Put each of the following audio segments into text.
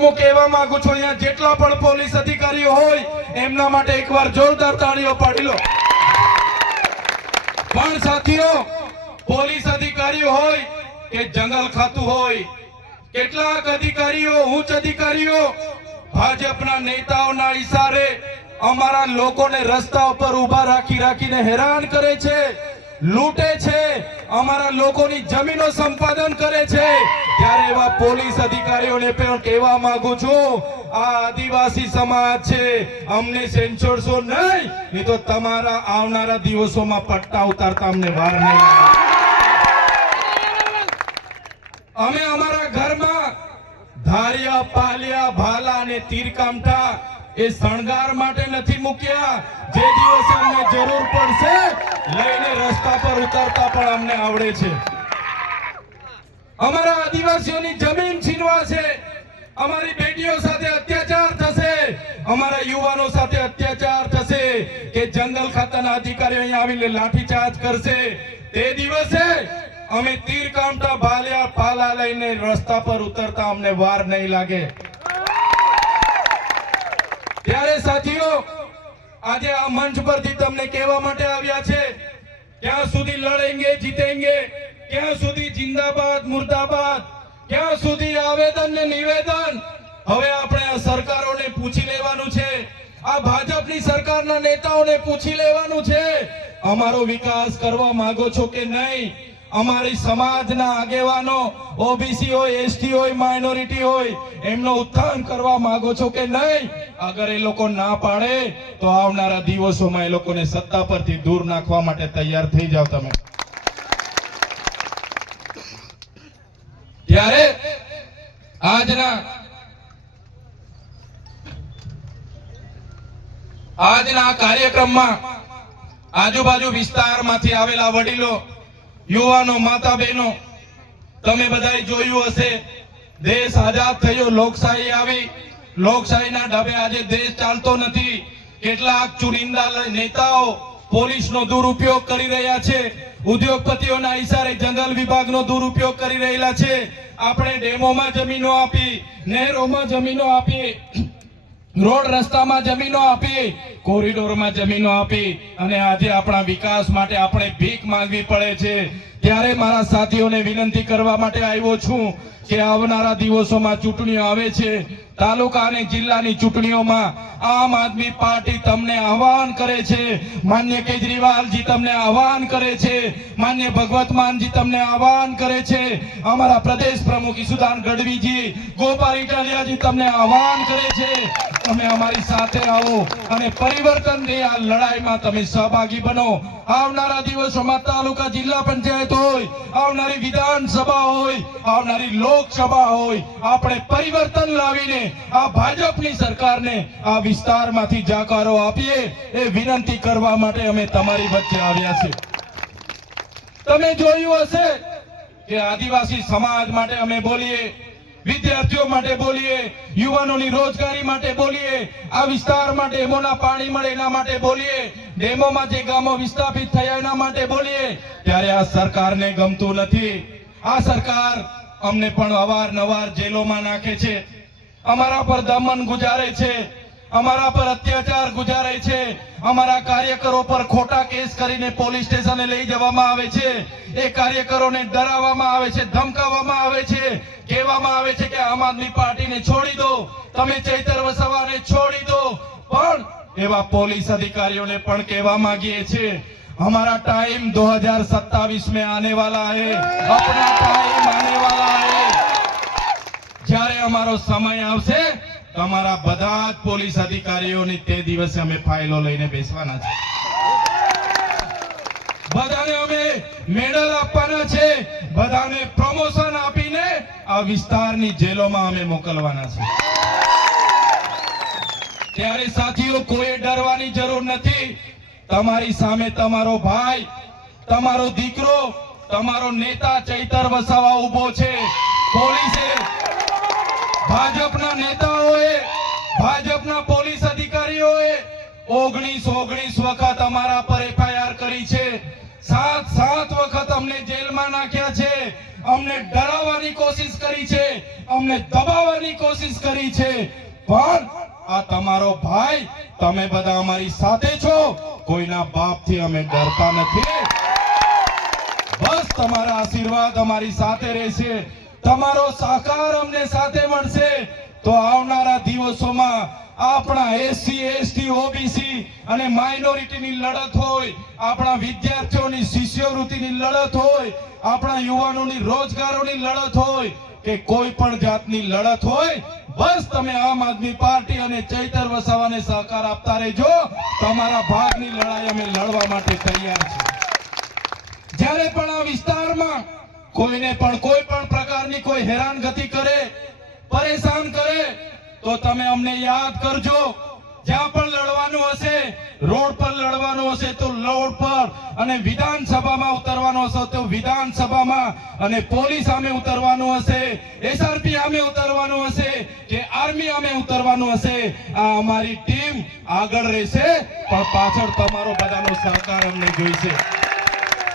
હું કહેવા માંગુ છું, અહીંયા જેટલા પણ પોલીસ અધિકારીઓ હોય એમના માટે એકવાર જોરદાર તાળીઓ પાડી લો. પણ સાથીઓ, પોલીસ અધિકારીઓ હોય કે જંગલ ખાતું હોય, કેટલાક અધિકારીઓ, ઉચ્ચ અધિકારીઓ ભાજપના નેતાઓના ઈશારે અમારા લોકોને રસ્તા ઉપર ઉભા રાખીને હેરાન કરે છે, લૂંટે છે, અમારા લોકોની જમીનો સંપાદન કરે છે. ત્યારે એવા પોલીસ અધિકારીઓને પણ કહેવા માંગુ છું, આ આદિવાસી સમાજ છે, અમને સેન્સોરશો નહીં, નહીં તો તમારા આવનારા દિવસોમાં પટ્ટા ઉતારતા અમને વાર નહીં લાગે. અમે અમારા ઘરમાં ધારિયા, પાલિયા, ભાલા અને તીરકામઠા એ શણગાર માટે નથી મૂક્યા. જે દિવસે અમને જરૂર પડશે લઈને રસ્તા પર ઉતરતા પણ અમને આવડે છે. અમારા આદિવાસીઓની જમીન છીનવા છે, અમારી બેટીઓ સાથે અત્યાચાર થશે, અમારા યુવાનો સાથે અત્યાચાર થશે કે જંગલ ખાતાના અધિકારીઓ અહીંયા આવીને લાઠીચાર્જ કરશે. તે દિવસે અમે તીરકામઠા, ભાલિયા, પાલા લઈને રસ્તા પર ઉતરતા અમને વાર નહીં લાગે. ત્યારે સાથીઓ, આજે આ મંચ પરથી તમને કહેવા માટે આવ્યા છે, ક્યાં સુધી લડેંગે જીતેંગે, ક્યાં સુધી જિંદાબાદ મુર્દાબાદ, ક્યાં સુધી આવેદન ને નિવેદન. હવે આપણે આ સરકારોને પૂછી લેવાનું છે, આ ભાજપની સરકારના નેતાઓને પૂછી લેવાનું છે, અમારો વિકાસ કરવા માંગો છો કે નહીં? અમારી સમાજના આગેવાનો, ઓબીસી હોય, એસટી હોય, માઇનોરિટી હોય, એમનો ઉત્થાન કરવા માંગો છો કે નહીં? અગર એ લોકો ના પાડે તો આવનારા દિવસોમાં એ લોકોને સત્તા પરથી દૂર નાખવા માટે તૈયાર થઈ જાવ તમે. ત્યારે આજના કાર્યક્રમમાં આજુબાજુ વિસ્તારમાંથી આવેલા વડીલો, યુવાનો, માતા બહેનો, તમે બધાએ જોયું હશે, દેશ આઝાદ થયો, લોકશાહી આવી, લોકશાહીના ઢબે આજે દેશ ચાલતો નથી. કેટલાક ચુનિંદા નેતાઓ પોલીસનો દુરુપયોગ કરી રહ્યા છે, ઉદ્યોગપતિઓના ઈશારે જંગલ વિભાગનો દુરુપયોગ કરી રહેલા છે. આપણે ડેમોમાં જમીનો આપી, નહેરોમાં જમીનો આપી, રોડ રસ્તામાં જમીનો આપી, કોરિડોરમાં જમીનો આપી, અને આજે આપણા વિકાસ માટે આપણે ભીખ માંગવી પડે છે. ત્યારે મારા સાથીઓને વિનંતી કરવા માટે આવ્યો છું કે આવનારા દિવસોમાં ચૂંટણીઓ આવે છે, તાલુકા અને જિલ્લાની ચૂંટણીઓમાં આમ આદમી પાર્ટી તમને આહવાન કરે છે, માન્ય કેજરીવાલજી તમને આહવાન કરે છે, માન્ય ભગવત માનજી તમને આહવાન કરે છે, અમારા પ્રદેશ પ્રમુખ ઈસુદાન ગઢવીજી, ગોપાલ ઇટાલિયાજી તમને આહવાન કરે છે, તમે અમારી સાથે આવો અને પરિવર્તનની આ લડાઈમાં તમે સહભાગી બનો. આવનારા દિવસોમાં તાલુકા, જિલ્લા પંચાયત હોય, આવનારી વિધાનસભા હોય, આવનારી લોકસભા હોય, આપણે પરિવર્તન લાવીને આ ભાજપની સરકારને આ વિસ્તારમાંથી જાકારો આપીએ એ વિનંતી કરવા માટે અમે તમારી વચ્ચે આવ્યા છે. તમે જોયું હશે કે આદિવાસી સમાજ માટે અમે બોલીએ, વિદ્યાર્થીઓ માટે બોલીએ, યુવાનોની રોજગારી માટે બોલીએ, આ વિસ્તાર માટે ડેમોના પાણી મળે એના માટે બોલીએ, ડેમોમાં જે ગામો વિસ્થાપિત થયા એના માટે બોલીએ. ત્યારે આ સરકારને ગમતું નથી. આ સરકાર અમને પણ અવારનવાર જેલોમાં નાખે છે, અમારા પર દમન ગુજારે છે, અમારા પર અત્યાચાર ગુજારે છે, અમારા કાર્યકરો પર ખોટા કેસ કરીને પોલીસ સ્ટેશને લઈ જવામાં આવે છે, એ કાર્યકરોને ડરાવવામાં આવે છે, ધમકાવવામાં આવે છે, કહેવામાં આવે છે કે આમ આદમી પાર્ટીને છોડી દો, તમે ચૈતર વસાવાને છોડી દો. પણ એવા પોલીસ અધિકારીઓને પણ કહેવા માંગીએ છીએ, हमारा टाइम 2027 में आने वाला है, अपना टाइम आने वाला है. જ્યારે અમારો સમય આવશે તમારા બધા જ પોલીસ અધિકારીઓની તે દિવસે અમે ફાઇલો લઈને બેસવાના છે. બધાને અમે મેડલ આપવાના છે, બધાને પ્રમોશન આપીને આ વિસ્તારની જેલોમાં અમે મોકલવાના છે. ત્યારે સાથીઓ, કોઈ ડરવાની જરૂર નથી. તમારી સામે તમારો ભાઈ, તમારો દીકરો, તમારો નેતા ચૈતર વસાવા ઉભો છે. પોલીસે, ભાજપના નેતાઓએ, ભાજપના પોલીસ અધિકારીઓએ 19 વખત અમારા પર એફઆઈઆર કરી છે, 7 વખત અમને જેલમાં નાખ્યા છે, અમને ડરાવવાની કોશિશ કરી છે, અમને દબાવવાની કોશિશ કરી છે, પણ આ તમારો ભાઈ, તમે બધા અમારી સાથે છો, કોઈના બાપથી અમે ડરતા નથી. બસ તમારા આશીર્વાદ અમારી સાથે રહેશે, તમારો સહકાર અમને સાથે મળશે, તો આવનારા દિવસોમાં આપણા એસસી એસટી ઓબીસી અને માઇનોરિટીની લડત હોય, આપણા વિદ્યાર્થીઓની શિષ્યવૃત્તિની લડત હોય, આપણા યુવાનોની રોજગારોની લડત હોય કે કોઈ પણ જાતની લડત હોય, બસ તમે આમ આદમી પાર્ટી અને ચૈતર વસાવાને સહકાર આપતા રહેજો. તમારા ભાગની લડાઈ અમે લડવા માટે તૈયાર છીએ. જ્યારે પણ આ વિસ્તારમાં કોઈને પણ કોઈ પણ પ્રકારની કોઈ હેરાનગતિ કરે, પરેશાન કરે, તો તમે અમને યાદ કરજો. જ્યાં પણ લડવાનું હશે, રોડ પર લડવાનું હશે તો રોડ પર, અને વિધાનસભામાં ઉતરવાનું હશે તો વિધાનસભામાં, અને પોલીસ સામે ઉતરવાનું હશે, એસઆરપી સામે ઉતરવાનું હશે કે આર્મી સામે ઉતરવાનું હશે, આ અમારી ટીમ આગળ રહેશે, પણ પાછળ તમારો બધાનો સહકાર અમને જોઈશે.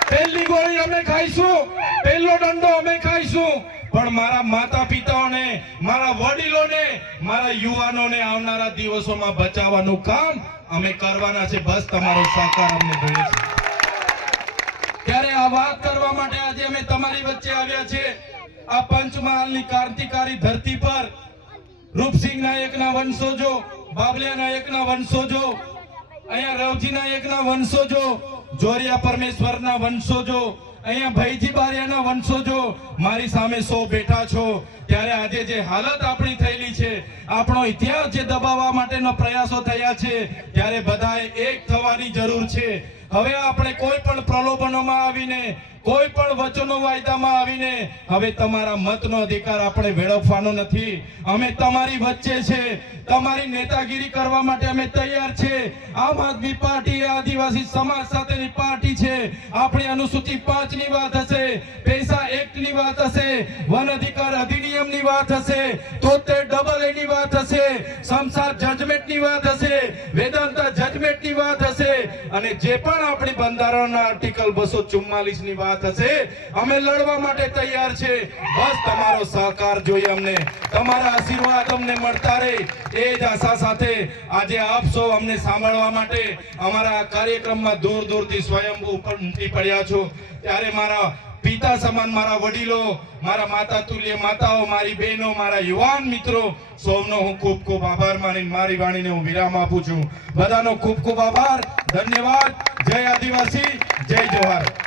પહેલી ગોળી અમે ખાઈશું, પહેલો દંડો અમે ખાઈશું, પણ મારા માતા પિતાઓને, મારા વડીલોને, મારા યુવાનોને આવનારા દિવસોમાં બચાવવાનું કામ અમે કરવાના છે. બસ તમારો સહકાર અમને જોઈએ છે. ત્યારે આ વાત કરવા માટે આજે અમે તમારી વચ્ચે આવ્યા છે. આ પંચમહાલની ક્રાંતિકારી ધરતી પર રૂપસિંહ નાયકના વંશજો, બાબલિયા નાયકના વંશજો, અહીંયા રવજી નાયકના વંશજો, જોરિયા પરમેશ્વરના વંશજો, અહીંયા ભાઈજી બારિયાના વંશજો મારી સામે 100 બેઠા છો. ત્યારે આજે જે હાલત આપણી થયેલી છે, આપણો ઇતિહાસ જે દબાવવા માટેનો પ્રયાસો થયા છે, ત્યારે બધાએ એક થવાની જરૂર છે. હવે આપણે કોઈ પણ પ્રલોભનોમાં આવીને, કોઈ પણ વચનો વાયદામાં આવીને હવે તમારા મતનો અધિકાર આપણે વેડફવાનો નથી. અમે તમારી વચ્ચે છે, તમારી નેતાગીરી કરવા માટે અમે તૈયાર છે. આમ આદમી પાર્ટી આદિવાસી સમાજ સાથેની પાર્ટી છે. આપણી અનુસૂચિ 5 ની વાત હશે, પૈસા એક્ટ ની વાત હશે, વન અધિકાર અધિનિયમની વાત હશે, 73AA ની વાત હશે, સમસાર જજમેન્ટ ની વાત હશે, વેદાંતા જજમેન્ટ ની વાત હશે, અને જે પણ આપણી બંધારણના આર્ટિકલ 244 ની વાત હશે, અમે લડવા માટે તૈયાર છે. બસ તમારો સહકાર જોઈએ અમને, તમારા આશીર્વાદ અમને મળતા રહે, એ જ આશા સાથે આજે આપ સૌ અમને સાંભળવા માટે અમારા કાર્યક્રમમાં દૂર દૂરથી સ્વયંભૂ ઉમટી પડ્યા છો. ત્યારે મારા પિતા સમાન મારા વડીલો, મારા માતા તુલ્ય માતાઓ, મારી બહેનો, મારા યુવાન મિત્રો, સૌનો હું ખૂબ ખૂબ આભાર માની મારી વાણીને હું વિરામ આપું છું. બધાનો ખૂબ ખૂબ આભાર, ધન્યવાદ. જય આદિવાસી, જય જોહાર.